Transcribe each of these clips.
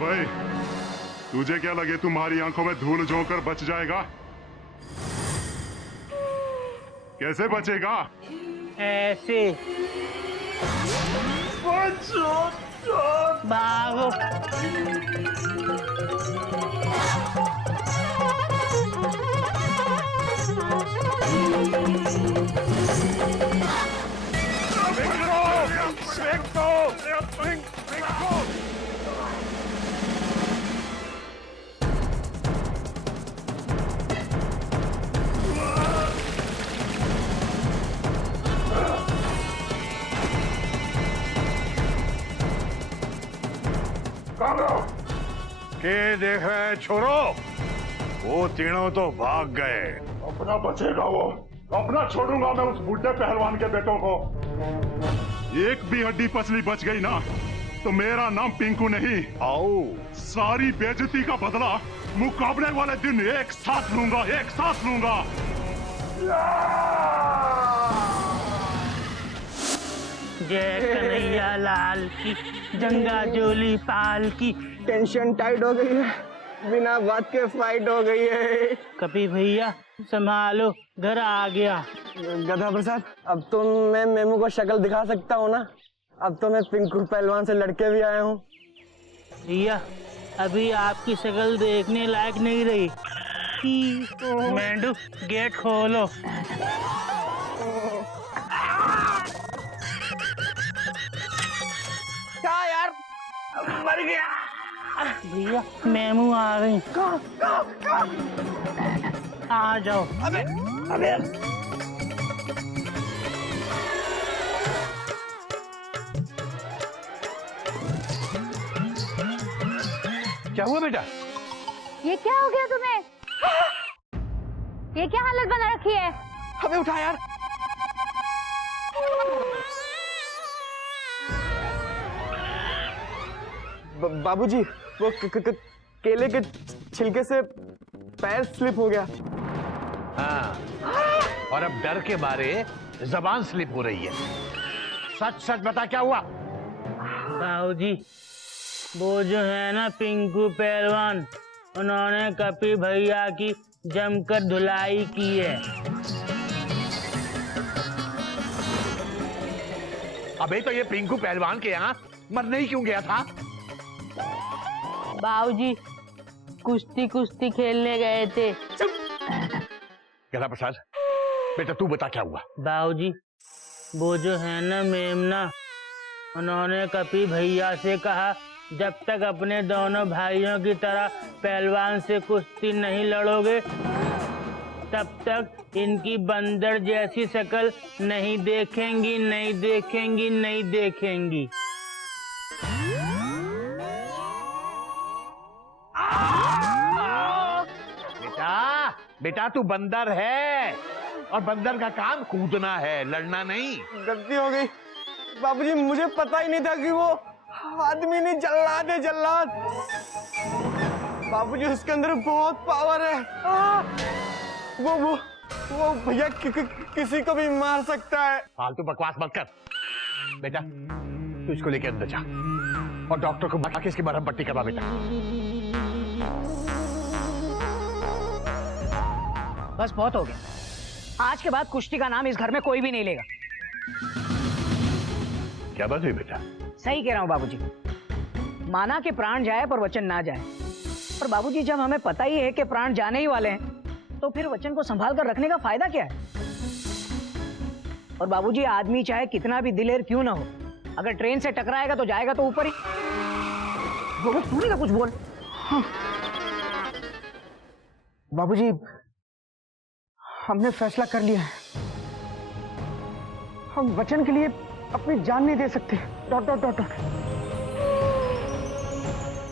भाई, तुझे क्या लगे तुम्हारी आंखों में धूल झोंकर बच जाएगा? कैसे बचेगा? ऐसे भागो। के देख रहे छोरो, वो तीनों तो भाग गए। अपना बचेगा वो, अपना छोड़ूंगा मैं उस बुढ़े पहलवान के बेटों को। एक भी हड्डी पसली बच गई ना तो मेरा नाम पिंकू नहीं, आओ सारी बेइज्जती का बदला मुकाबले वाले दिन एक साथ लूंगा, एक साथ लूंगा। जय कन्हैया लाल की, जंगा जोली पाल की। टेंशन टाइट हो गई है, बिना बात के फाइट हो गई है। कपी भैया संभालो, घर आ गया। गधा प्रसाद, अब तो मैं मेमू को शक्ल दिखा सकता हूँ ना? अब तो मैं पिंकू पहलवान से लड़के भी आया हूँ। भैया अभी आपकी शक्ल देखने लायक नहीं रही। मेंढू गेट खोलो। क्या यार, मर गया। भैया मेमू आ गई। आ जाओ। अबे अबे क्या हुआ बेटा? ये क्या हो गया तुम्हें? ये क्या हालत बना रखी है? हमें उठा यार। बाबूजी, वो केले के छिलके से पैर स्लिप हो गया। हाँ, और अब डर के मारे जबान स्लिप हो रही है। सच सच बता क्या हुआ? बाबूजी, वो जो है ना पिंकू पहलवान, उन्होंने कपी भैया की जमकर धुलाई की है। अबे तो ये पिंकू पहलवान के यहाँ मरने ही क्यों गया था? बाबूजी कुश्ती खेलने गए थे। गधा प्रसाद, बेटा तू बता क्या हुआ? बाबूजी, वो जो है ना मेमना, उन्होंने कपी भैया से कहा जब तक अपने दोनों भाइयों की तरह पहलवान से कुश्ती नहीं लड़ोगे तब तक इनकी बंदर जैसी शक्ल नहीं देखेंगी, नहीं देखेंगी, नहीं देखेंगी। बेटा बेटा तू बंदर है और बंदर का काम कूदना है, लड़ना नहीं। गलती हो गई बाबूजी, मुझे पता ही नहीं था कि वो आदमी नहीं, जल्लाद है, जल्लाद। बाबूजी उसके अंदर बहुत पावर है। वो भैया किसी को भी मार सकता है। फालतू बकवास मत कर। बेटा तू इसको लेके अंदर जा और डॉक्टर को बता के इसकी मरहम पट्टी करवा बेटा। बस बहुत हो गया। आज के बाद कुश्ती का नाम इस घर में कोई भी नहीं लेगा। क्या बात हुई बेटा? सही कह रहा हूँ बाबूजी। माना कि प्राण जाए पर वचन ना जाए। पर बाबूजी जब हमें पता ही है कि प्राण जाने ही वाले हैं तो फिर वचन को संभाल कर रखने का फायदा क्या है? और बाबूजी आदमी चाहे कितना भी दिलेर क्यों ना हो, अगर ट्रेन से टकराएगा तो जाएगा तो ऊपर ही। बोलो, तू नहीं कुछ बोल। हाँ। बाबूजी हमने फैसला कर लिया है, हम वचन के लिए अपनी जान नहीं दे सकते। Dot dot dot dot.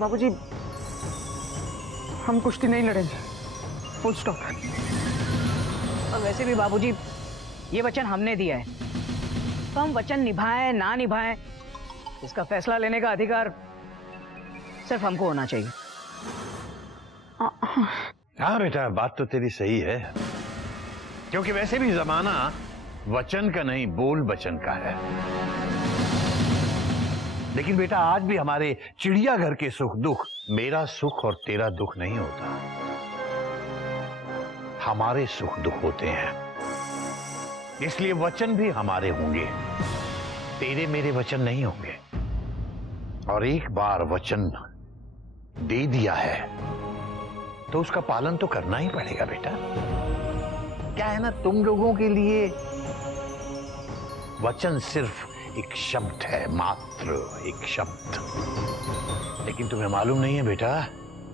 बाबूजी हम कुश्ती नहीं लड़ेंगे, फुल स्टॉप। और वैसे भी बाबूजी ये वचन हमने दिया है, तो हम वचन निभाएं ना निभाएं इसका फैसला लेने का अधिकार सिर्फ हमको होना चाहिए। हाँ बेटा, बात तो तेरी सही है, क्योंकि वैसे भी जमाना वचन का नहीं बोल बचन का है। लेकिन बेटा आज भी हमारे चिड़ियाघर के सुख दुख मेरा सुख और तेरा दुख नहीं होता, हमारे सुख दुख होते हैं। इसलिए वचन भी हमारे होंगे, तेरे मेरे वचन नहीं होंगे। और एक बार वचन दे दिया है तो उसका पालन तो करना ही पड़ेगा बेटा। क्या है ना, तुम लोगों के लिए वचन सिर्फ एक शब्द है, मात्र एक शब्द। लेकिन तुम्हें मालूम नहीं है बेटा,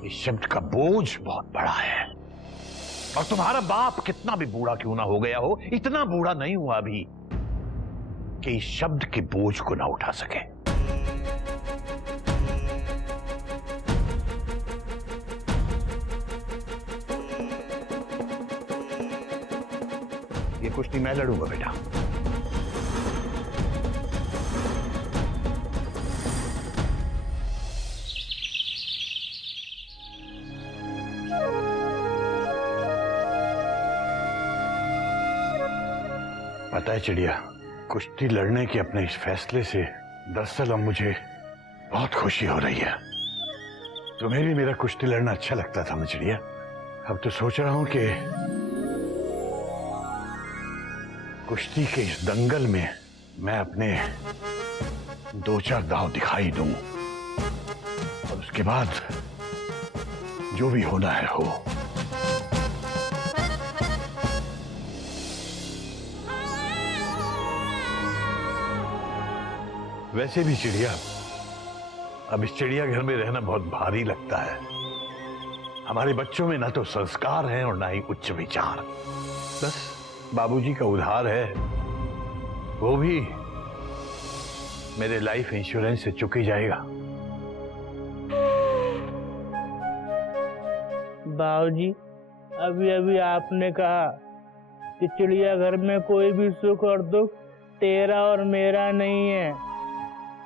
इस शब्द का बोझ बहुत बड़ा है। और तुम्हारा बाप कितना भी बूढ़ा क्यों ना हो गया हो, इतना बूढ़ा नहीं हुआ अभी कि इस शब्द के बोझ को ना उठा सके। ये कुश्ती मैं लड़ूंगा बेटा। पता है चिड़िया, कुश्ती लड़ने के अपने इस फैसले से दरअसल अब मुझे बहुत खुशी हो रही है। तुम्हें भी मेरा कुश्ती लड़ना अच्छा लगता था ना चिड़िया। अब तो सोच रहा हूं कि कुश्ती के इस दंगल में मैं अपने 2-4 दांव दिखाई दूं और उसके बाद जो भी होना है हो। वैसे भी चिड़िया, अब इस चिड़ियाघर में रहना बहुत भारी लगता है। हमारे बच्चों में ना तो संस्कार हैं और ना ही उच्च विचार। बस बाबूजी का उधार है, वो भी मेरे लाइफ इंश्योरेंस से चुकी जाएगा। बाबूजी, अभी अभी आपने कहा कि चिड़ियाघर में कोई भी सुख और दुख तेरा और मेरा नहीं है।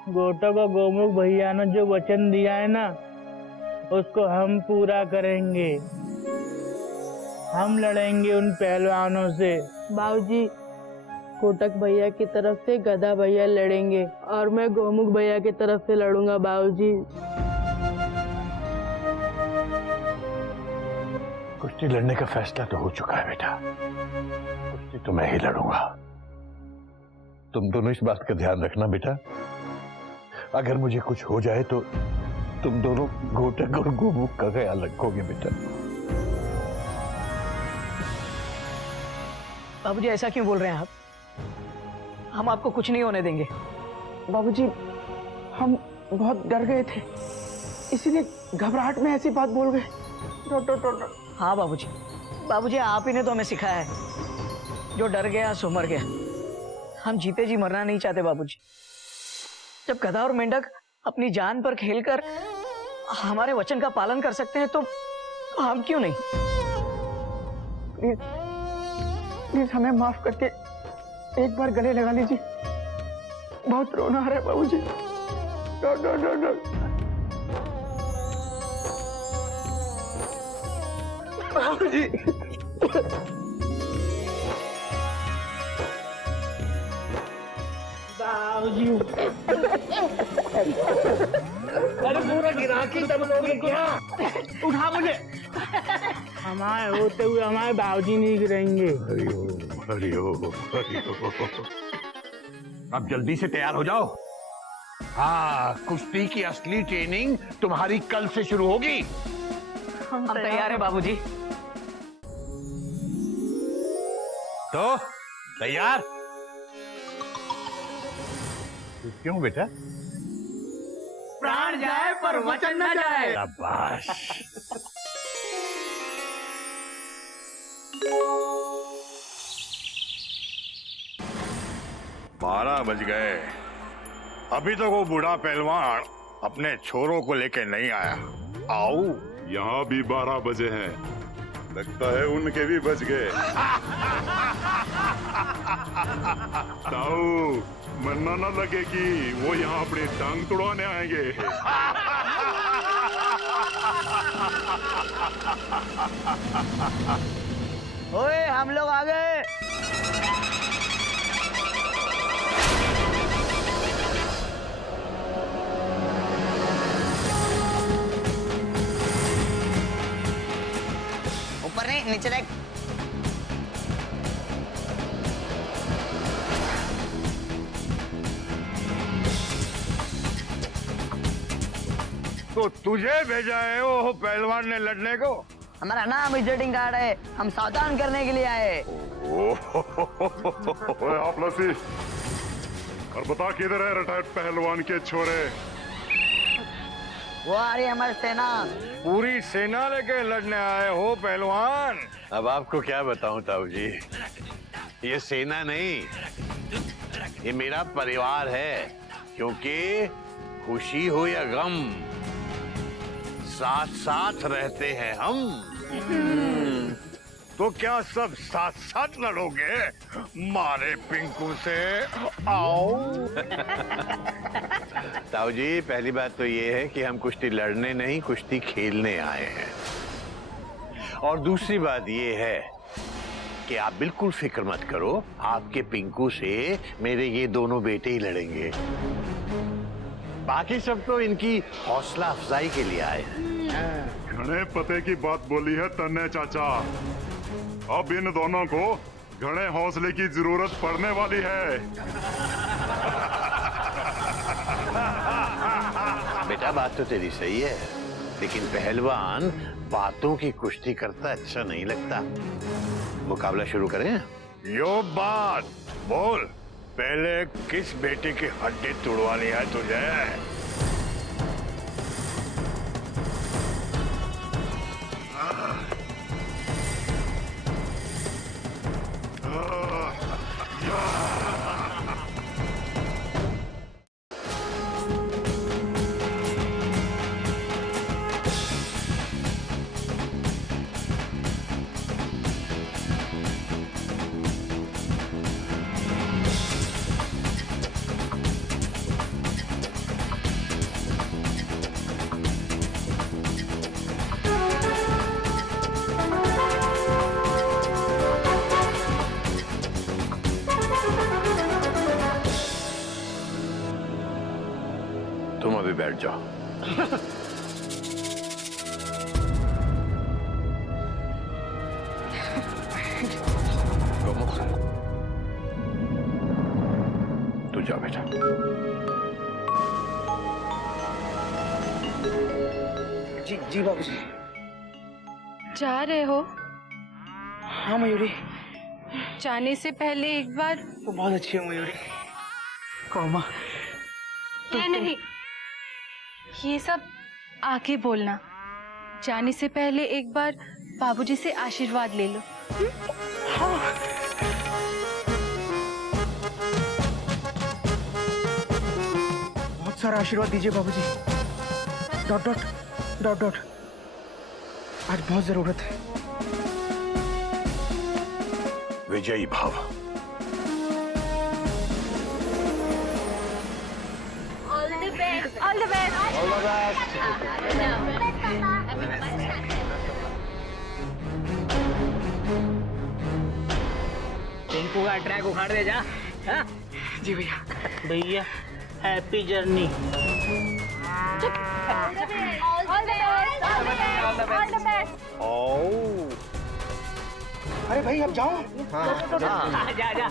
गोटो को गोमुख भैया ने जो वचन दिया है ना, उसको हम पूरा करेंगे। हम लड़ेंगे उन पहलवानों से। बाबूजी, कोटक भैया की तरफ से गधा भैया लड़ेंगे और मैं गोमुख भैया की तरफ से लड़ूंगा। बाबूजी, कुश्ती लड़ने का फैसला तो हो चुका है बेटा, कुश्ती तो मैं ही लड़ूंगा। तुम दोनों इस बात का ध्यान रखना बेटा, अगर मुझे कुछ हो जाए तो तुम दोनों घोटक और गोमुख का ख्याल रखोगे बेटा। बाबूजी ऐसा क्यों बोल रहे हैं आप? हम आपको कुछ नहीं होने देंगे। बाबूजी, हम बहुत डर गए थे, इसीलिए घबराहट में ऐसी बात बोल गए। हाँ बाबूजी, बाबूजी आप ही ने तो हमें सिखाया है, जो डर गया सो मर गया। हम जीते जी मरना नहीं चाहते बाबूजी। जब गधा और मेंढक अपनी जान पर खेलकर हमारे वचन का पालन कर सकते हैं तो हम क्यों नहीं? प्लीज हमें माफ करके एक बार गले लगा लीजिए, बहुत रोना आ रहा है बाबूजी। बाबूजी, बाबूजी, अरे पूरा गिरा के दम लोगे क्या? उठा मुझे। हमारे होते हुए हमारे बाबूजी नहीं गिरेंगे। हरिओम। अब जल्दी से तैयार हो जाओ। हाँ, कुश्ती की असली ट्रेनिंग तुम्हारी कल से शुरू होगी। हम तैयार हैं बाबूजी। तो तैयार? क्यों बेटा? प्राण जाए पर वचन न जाए। शाबाश। बारह बज गए, अभी तक वो बूढ़ा पहलवान अपने छोरों को लेके नहीं आया। आओ, यहाँ भी 12 बजे हैं, लगता है उनके भी बज गए। ताऊ, मरना न लगे कि वो यहाँ अपनी टांग तुड़वाने आएंगे। ओए, हम लोग आ गए। नीचे देख। तो तुझे भेजा है वो पहलवान ने लड़ने को? हमारा नाम विजिटिंग कार्ड है, हम सावधान करने के लिए आए। ओए आप लसी, और बता किधर है रिटायर्ड पहलवान के छोरे? वो आ रही है हमारी सेना। पूरी सेना लेके लड़ने आए हो पहलवान? अब आपको क्या बताऊं ताऊ जी, ये सेना नहीं, ये मेरा परिवार है। क्योंकि खुशी हो या गम, साथ साथ रहते हैं हम। तो क्या सब साथ साथ लड़ोगे मारे पिंकू से? आओ। ताऊ जी, पहली बात तो ये है कि हम कुश्ती लड़ने नहीं, कुश्ती खेलने आए हैं। और दूसरी बात ये है कि आप बिल्कुल फिक्र मत करो, आपके पिंकू से मेरे ये दोनों बेटे ही लड़ेंगे। बाकी सब तो इनकी हौसला अफजाई के लिए आए हैं। घने पते की बात बोली है तन्ने चाचा। अब इन दोनों को घने हौसले की जरूरत पड़ने वाली है। बेटा, बात तो तेरी सही है, लेकिन पहलवान बातों की कुश्ती करता अच्छा नहीं लगता। मुकाबला शुरू करें? यो बात बोल, पहले किस बेटे की हड्डी तोड़वानी है तुझे? तुम अभी बैठ जाओ। तू जा बेटा। जी जी बाबूजी। जा रहे हो? हाँ मयूरी, जाने से पहले एक बार। तो बहुत अच्छी हो मयूरी। कौमा, नहीं, ये सब आके बोलना। जाने से पहले एक बार बाबूजी से आशीर्वाद ले लो। बहुत सारा आशीर्वाद दीजिए बाबूजी। डॉट डॉट डॉट डॉट, आज बहुत जरूरत है। विजयी भव। All the best. All the best. All the best. Tinku का ट्रैक उखाड़ दे जा। हाँ? जी भैया। भैया happy journey. All the best. All the best. All the best. अरे भाई अब जाओ। जा जा।